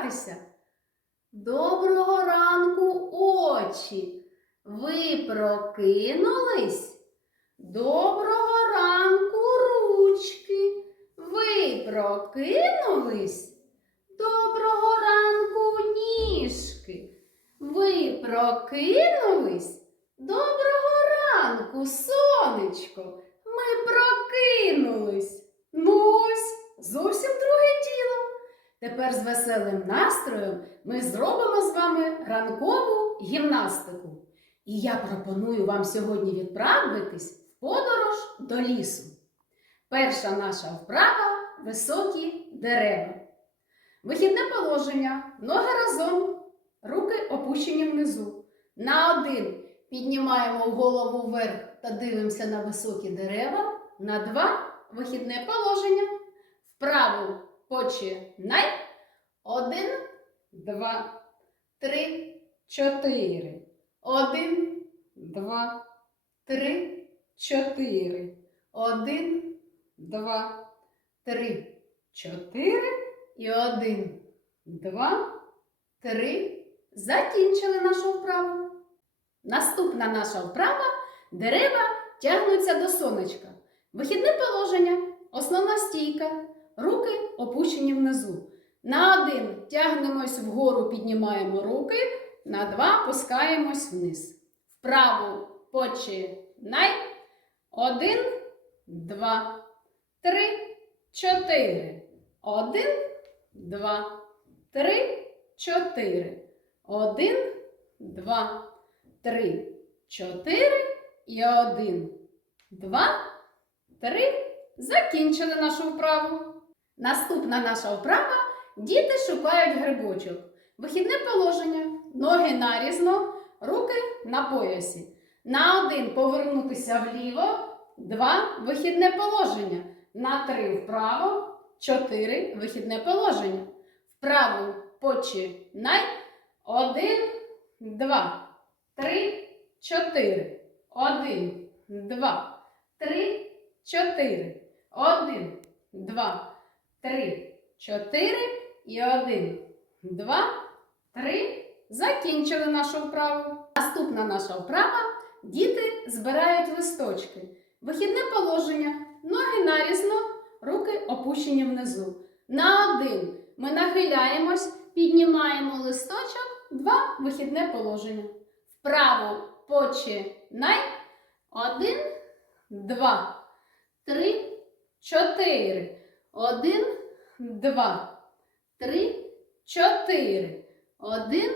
гратися. Доброго ранку очі. Ви прокинулись? Доброго ранку ручки. Ви прокинулись? Доброго ранку ніжки. Ви прокинулись? Доброго ранку, сонечко. Ми прокинулись. Тепер з веселим настроєм ми зробимо з вами ранкову гімнастику. І я пропоную вам сьогодні відправитись в подорож до лісу. Перша наша вправа високі дерева. Вихідне положення, ноги разом, руки опущені внизу. На один піднімаємо голову вверх та дивимося на високі дерева. На два вихідне положення. Вправу починай. Один, два, три, чотири. Один, два, три, чотири. Один, два, три, чотири. І один, два, три. Закінчили нашу вправу. Наступна наша вправа дерева тягнуться до сонечка. Вихідне положення, основна стійка, руки опущені внизу. На один тягнемось вгору, піднімаємо руки, на два пускаємось вниз. Вправу починай. Один, два, три, чотири. Один, два, три, чотири. Один, два, три, чотири. І один, два, три. Закінчили нашу вправу. Наступна наша вправа діти шукають грибочок. Вихідне положення, ноги нарізно, руки на поясі. На один повернутися вліво, два вихідне положення. На три вправо, чотири вихідне положення. Вправо починай. Один, два, три, чотири. Один, два, три, чотири. Один, два, три, чотири. І один, два, три. Закінчили нашу вправу. Наступна наша вправа. Діти збирають листочки. Вихідне положення. Ноги нарізно, руки опущені внизу. На один ми нахиляємось, піднімаємо листочок, два вихідне положення. Вправо починай. Один, два, три, чотири. Один, два, три, чотири. Один,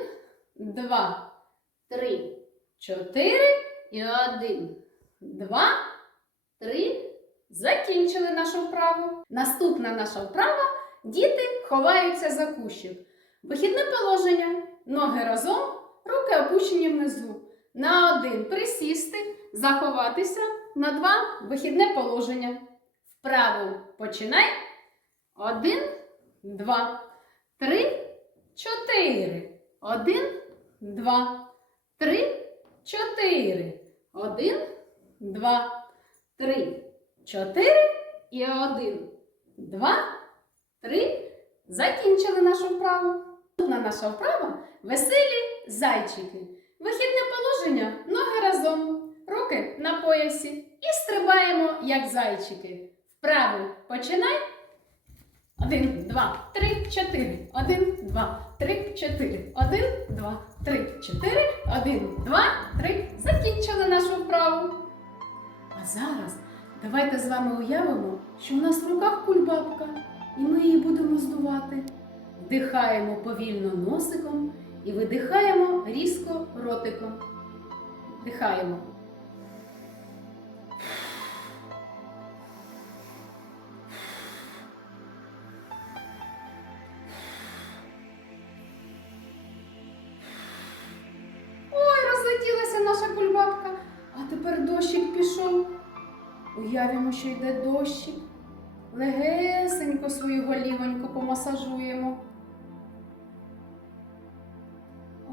два, три, чотири. І один, два, три. Закінчили нашу вправу. Наступна наша вправа діти ховаються за кущик. Вихідне положення. Ноги разом, руки опущені внизу. На один присісти, заховатися. На два вихідне положення. Вправо починай. Один, два, три, чотири. Один, два, три, чотири. Один, два, три, чотири. І один, два, три. Закінчили нашу вправу. Наступна наша вправа веселі зайчики. Вихідне положення, ноги разом, руки на поясі. І стрибаємо, як зайчики. Вправо починай. Один, два, три, чотири. Один, два, три, чотири. Один, два, три, чотири. Один, два, три. Закінчили нашу вправу. А зараз давайте з вами уявимо, що у нас в руках кульбабка, і ми її будемо здувати. Вдихаємо повільно носиком і видихаємо різко ротиком. Вдихаємо. Уявимо, що йде дощик. Легесенько свою голівоньку помасажуємо.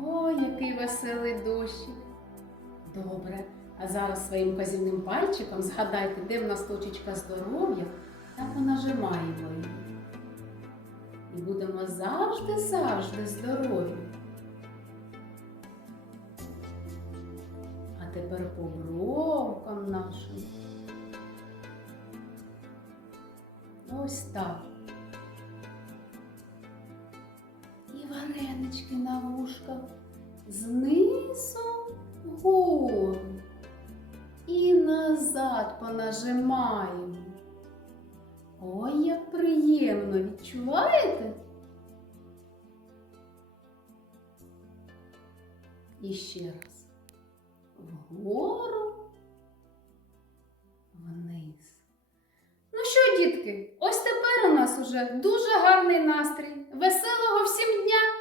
Ой, який веселий дощик. Добре. А зараз своїм казівним пальчиком згадайте, де в нас точечка здоров'я, та понажимаємо її. І будемо завжди-завжди здорові. А тепер по бровкам нашим. Ось так. І варенички на вушках знизу вгору. І назад понажимаємо. Ой, як приємно, відчуваєте? І ще раз. Вгору, нас уже дуже гарний настрій. Веселого всім дня!